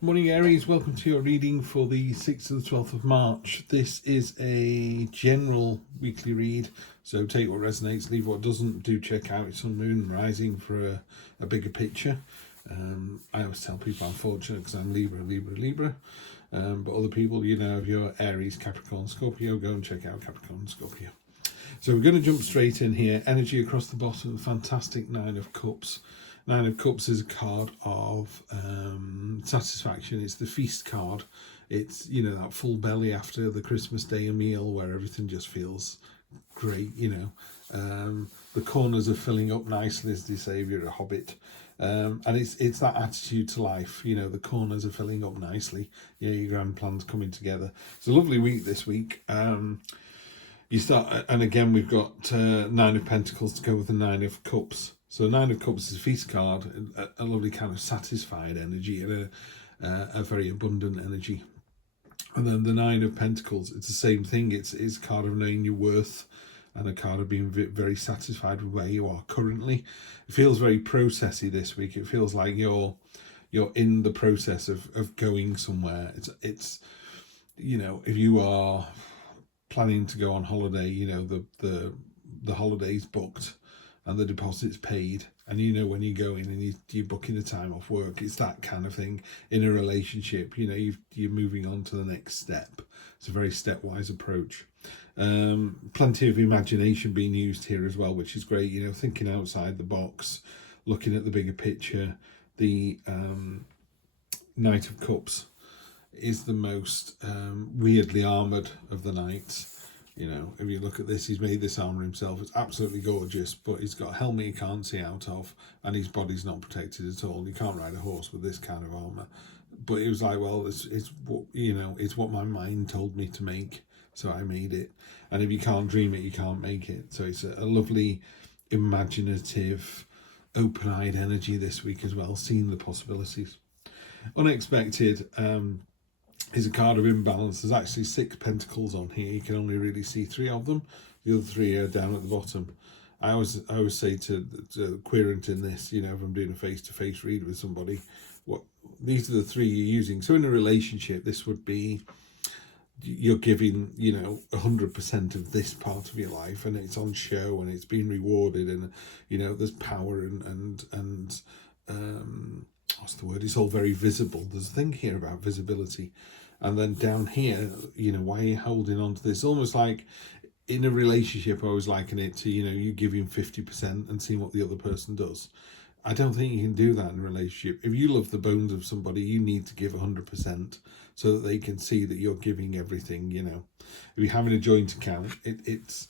Morning Aries, welcome to your reading for the 6th to the 12th of March. This is a general weekly read, so take what resonates, leave what doesn't. Do check out Sun, Moon and Rising for a bigger picture. I always tell people I'm fortunate because I'm Libra. But other people, you know, if you're Aries, Capricorn, Scorpio, go and check out Capricorn and Scorpio. So we're going to jump straight in here. Energy across the bottom, fantastic Nine of Cups. Nine of Cups is a card of satisfaction. It's the feast card. It's, you know, that full belly after the Christmas Day meal where everything just feels great, you know. The corners are filling up nicely, as they say if you're a hobbit. And it's that attitude to life, you know, the corners are filling up nicely. You know, your grand plans coming together. It's a lovely week this week. You start, and again, we've got Nine of Pentacles to go with the Nine of Cups. So Nine of Cups is a feast card, a lovely kind of satisfied energy and a very abundant energy. And then the Nine of Pentacles, it's the same thing. It's a card of knowing your worth and a card of being very satisfied with where you are currently. It feels very processy this week. It feels like you're in the process of going somewhere. It's you know, if you are planning to go on holiday, you know, the holiday's booked and the deposit's paid, and you know when you're going and you're booking the time off work. It's that kind of thing. In a relationship, you know, you're moving on to the next step. It's a very stepwise approach. Plenty of imagination being used here as well, which is great, you know, thinking outside the box, looking at the bigger picture. The Knight of Cups is the most weirdly armoured of the knights. You know, if you look at this, he's made this armour himself. It's absolutely gorgeous, but he's got a helmet he can't see out of, and his body's not protected at all. You can't ride a horse with this kind of armour. But it was like, well, it's what, you know, it's what my mind told me to make, so I made it. And if you can't dream it, you can't make it. So it's a lovely, imaginative, open-eyed energy this week as well, seeing the possibilities. Unexpected is a card of imbalance. There's actually 6 pentacles on here. You can only really see 3 of them. The other 3 are down at the bottom. I always say to querent in this, you know, if I'm doing a face-to-face read with somebody, these are the 3 you're using. So in a relationship, this would be you're giving, you know, 100% of this part of your life, and it's on show and it's being rewarded, and you know there's power and what's the word? It's all very visible. There's a thing here about visibility. And then down here, you know, why are you holding on to this? Almost like in a relationship, I always liken it to, you know, you giving 50% and seeing what the other person does. I don't think you can do that in a relationship. If you love the bones of somebody, you need to give 100% so that they can see that you're giving everything, you know. If you're having a joint account, it's,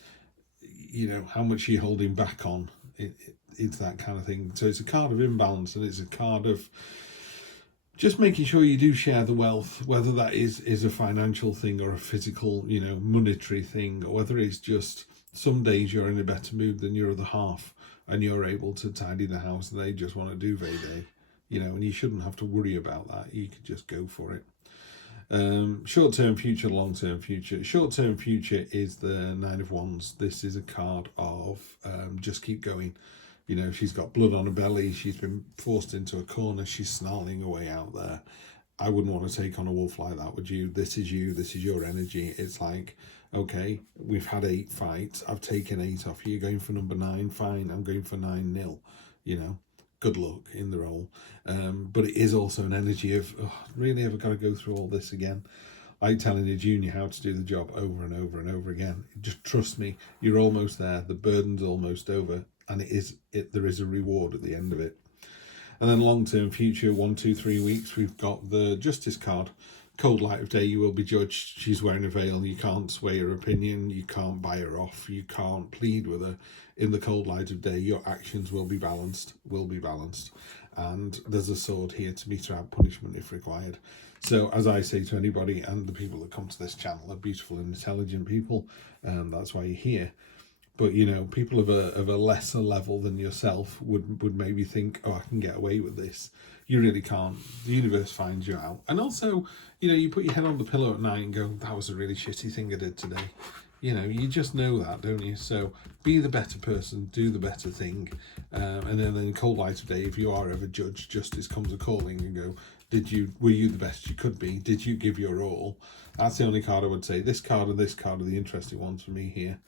you know, how much are you holding back on? It's that kind of thing. So it's a card of imbalance, and it's a card of just making sure you do share the wealth, whether that is a financial thing or a physical, you know, monetary thing, or whether it's just some days you're in a better mood than your other half and you're able to tidy the house and they just want a duvet day, you know, and you shouldn't have to worry about that. You could just go for it. Short-term future, long-term future. Short-term future is the Nine of Wands. This is a card of just keep going. You know, she's got blood on her belly. She's been forced into a corner. She's snarling away out there. I wouldn't want to take on a wolf like that, would you? This is you. This is your energy. It's like, okay, we've had 8 fights. I've taken 8 off you. You're going for number 9. Fine, I'm going for 9-0. You know, good luck in the role. But it is also an energy of, oh, really, have I got to go through all this again? Like telling a junior how to do the job over and over and over again. Just trust me, you're almost there. The burden's almost over. And there is a reward at the end of it. And then long-term future, 1, 2, 3 weeks, we've got the Justice card. Cold light of day, you will be judged. She's wearing a veil. You can't sway her opinion. You can't buy her off. You can't plead with her. In the cold light of day, your actions will be balanced. And there's a sword here to meter out punishment if required. So as I say to anybody, and the people that come to this channel are beautiful and intelligent people, and that's why you're here. But, you know, people of a lesser level than yourself would maybe think, oh, I can get away with this. You really can't. The universe finds you out. And also, you know, you put your head on the pillow at night and go, that was a really shitty thing I did today. You know, you just know that, don't you? So be the better person, do the better thing, and then in cold light of day, if you are ever judged, justice comes a calling, and go, were you the best you could be? Did you give your all? That's the only card I would say. This card and this card are the interesting ones for me here.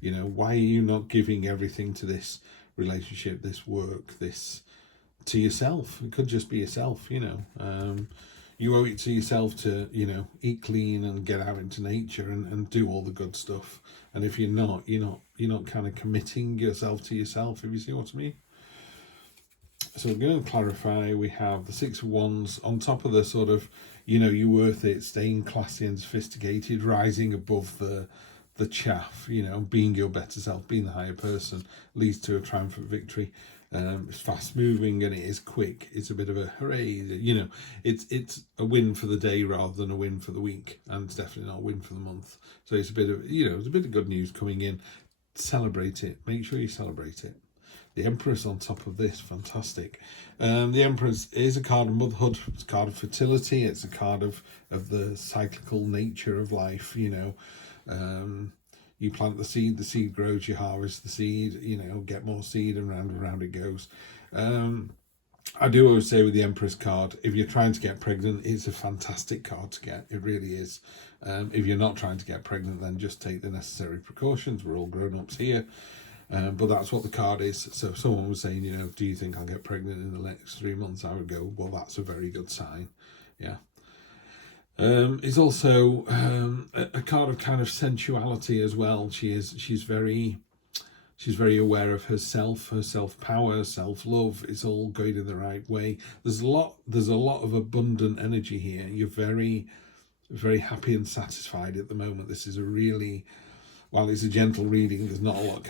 You know, why are you not giving everything to this relationship, this work, this to yourself? It could just be yourself, you know. You owe it to yourself to, you know, eat clean and get out into nature and do all the good stuff. And if you're not kind of committing yourself to yourself, if you see what I mean. So we're going to clarify. We have the Six of Wands on top of the sort of, you know, you're worth it, staying classy and sophisticated, rising above the chaff, you know, being your better self, being the higher person leads to a triumphant victory. It's fast moving and it is quick. It's a bit of a hooray, you know, it's a win for the day rather than a win for the week, and it's definitely not a win for the month. So it's a bit of, you know, it's a bit of good news coming in. Celebrate it. Make sure you celebrate it. The Empress on top of this, fantastic. The Empress is a card of motherhood. It's a card of fertility. It's a card of the cyclical nature of life, you know. You plant the seed grows, you harvest the seed, you know, get more seed, and round it goes. I do always say with the Empress card, if you're trying to get pregnant, it's a fantastic card to get. It really is. If you're not trying to get pregnant, then just take the necessary precautions. We're all grown-ups here. But that's what the card is. So if someone was saying, you know, do you think I'll get pregnant in the next 3 months? I would go, well, that's a very good sign. Yeah. It's also a card of kind of sensuality as well. She's very aware of herself, her self-power, self-love. It's all going in the right way. There's a lot of abundant energy here. You're very, very happy and satisfied at the moment. This is a really, while it's a gentle reading, there's not a lot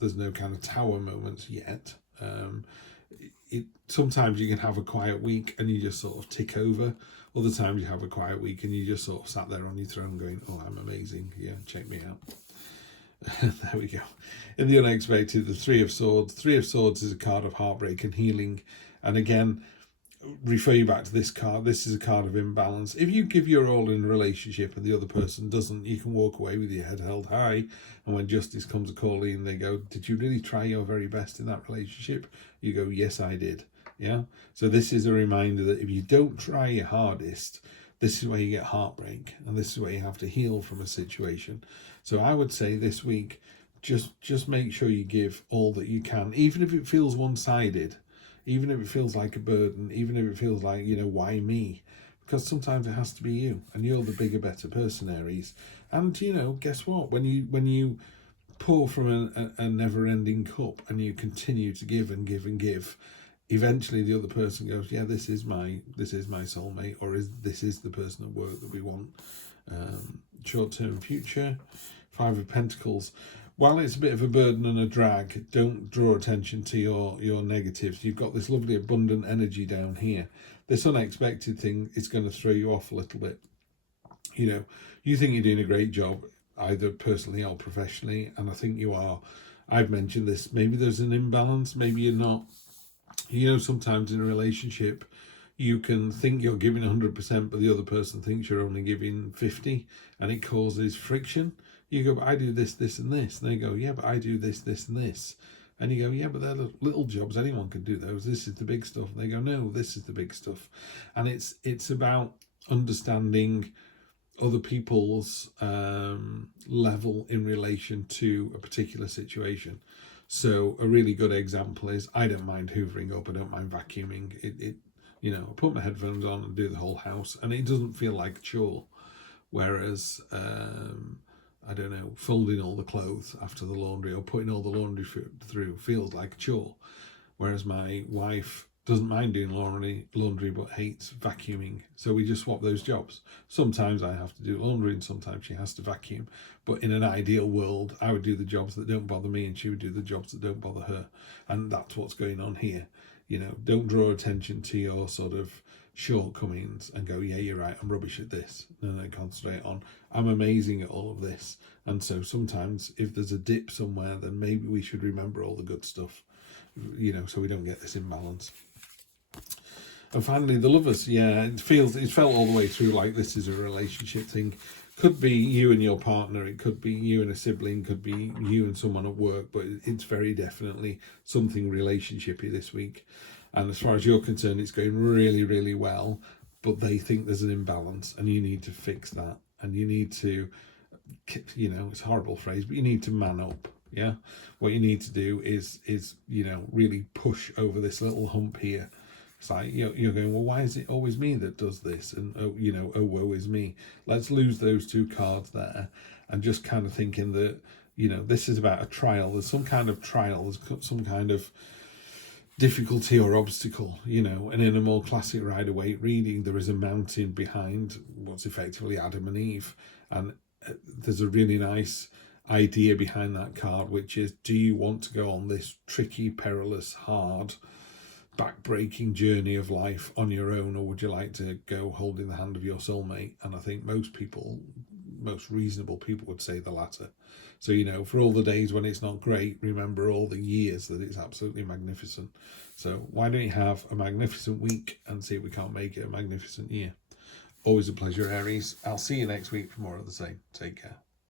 there's no kind of tower moments yet. Sometimes you can have a quiet week and you just sort of tick over. Other times you have a quiet week and you just sort of sat there on your throne going, oh, I'm amazing. Yeah, check me out. There we go. In the unexpected, the Three of Swords. Three of Swords is a card of heartbreak and healing. And again, refer you back to this card. This is a card of imbalance. If you give your all in a relationship and the other person doesn't, you can walk away with your head held high. And when justice comes a calling, they go, did you really try your very best in that relationship? You go, yes, I did. Yeah. So this is a reminder that if you don't try your hardest, this is where you get heartbreak, and this is where you have to heal from a situation. So I would say this week, just make sure you give all that you can, even if it feels one-sided, even if it feels like a burden, even if it feels like, you know, why me? Because sometimes it has to be you, and you're the bigger, better person, Aries. And, you know, guess what? When you pour from a never-ending cup and you continue to give and give and give, eventually the other person goes, yeah, this is my soulmate, or this is the person at work that we want. Short-term future, Five of Pentacles. While it's a bit of a burden and a drag, don't draw attention to your negatives. You've got this lovely abundant energy down here. This unexpected thing is going to throw you off a little bit. You know, you think you're doing a great job, either personally or professionally, and I think you are. I've mentioned this. Maybe there's an imbalance, maybe you're not. You know, sometimes in a relationship, you can think you're giving 100%, but the other person thinks you're only giving 50, and it causes friction. You go, but I do this, this, and this. And they go, yeah, but I do this, this, and this. And you go, yeah, but they're the little jobs. Anyone can do those. This is the big stuff. And they go, no, this is the big stuff. And it's about understanding other people's level in relation to a particular situation. So a really good example is, I don't mind hoovering up, I don't mind vacuuming. It you know, I put my headphones on and do the whole house, and it doesn't feel like a chore. Whereas, I don't know, folding all the clothes after the laundry or putting all the laundry through feels like a chore. Whereas my wife doesn't mind doing laundry but hates vacuuming. So we just swap those jobs. Sometimes I have to do laundry and sometimes she has to vacuum. But in an ideal world, I would do the jobs that don't bother me and she would do the jobs that don't bother her. And that's what's going on here. You know, don't draw attention to your sort of shortcomings and go, yeah, you're right, I'm rubbish at this. No, concentrate on, I'm amazing at all of this. And so sometimes if there's a dip somewhere, then maybe we should remember all the good stuff, you know, so we don't get this imbalance. And finally, the Lovers. Yeah, it's felt all the way through like this is a relationship thing. Could be you and your partner, it could be you and a sibling, could be you and someone at work, but it's very definitely something relationshipy this week. And as far as you're concerned, it's going really, really well, but they think there's an imbalance and you need to fix that. And you need to, you know, it's a horrible phrase, but you need to man up. Yeah. What you need to do is, you know, really push over this little hump here. It's like, you're going, well, why is it always me that does this? And, oh, you know, oh, woe is me. Let's lose those two cards there and just kind of thinking that, you know, this is about a trial. There's some kind of trial. There's some kind of difficulty or obstacle, you know. And in a more classic Rider-Waite reading, there is a mountain behind what's effectively Adam and Eve. And there's a really nice idea behind that card, which is, do you want to go on this tricky, perilous, hard, back-breaking journey of life on your own, or would you like to go holding the hand of your soulmate? And I think most people, most reasonable people, would say the latter. So, you know, for all the days when it's not great, remember all the years that it's absolutely magnificent. So why don't you have a magnificent week and see if we can't make it a magnificent year? Always a pleasure, Aries. I'll see you next week for more of the same. Take care.